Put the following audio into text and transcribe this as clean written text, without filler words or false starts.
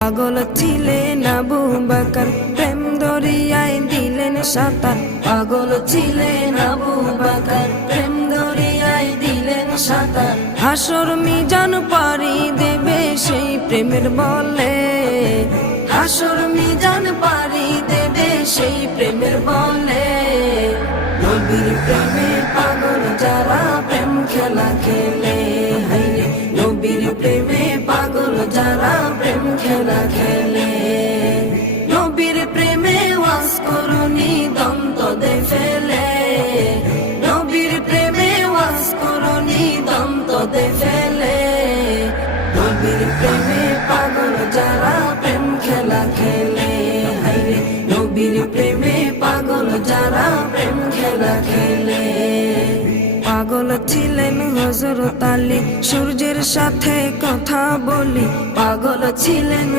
পাগল ছিলেন আবু বকর, প্রেম দরিয়ায় দিলেন সাঁতার। পাগল ছিলেন আবু বকর, প্রেম দরিয়ায় দিলেন সাঁতার। হাসর মিজান পারি দেবে সেই প্রেমের বলে, হাসর মিজান পারি দেবে সেই প্রেমের বলে। নবীর প্রেমে পাগল যারা প্রেম খেলা খেলে, হাইরে নবীর প্রেমে পাগল যারা প্রেম খেলা খেলে। নবীর প্রেমে ওয়াজ করুনি দন্ত দে ফেলে, নবীর প্রেমে ওয়াজ করুনি দন্ত দে ফেলে। নবীর প্রেমে পাগল যারা প্রেম খেলা খেলে, হাইরে নবীর প্রেমে পাগল যারা প্রেম খেলা খেলে। পাগল ছিলেন হযরত আলী, সূর্যের সাথে কথা বলি। পাগল ছিলেন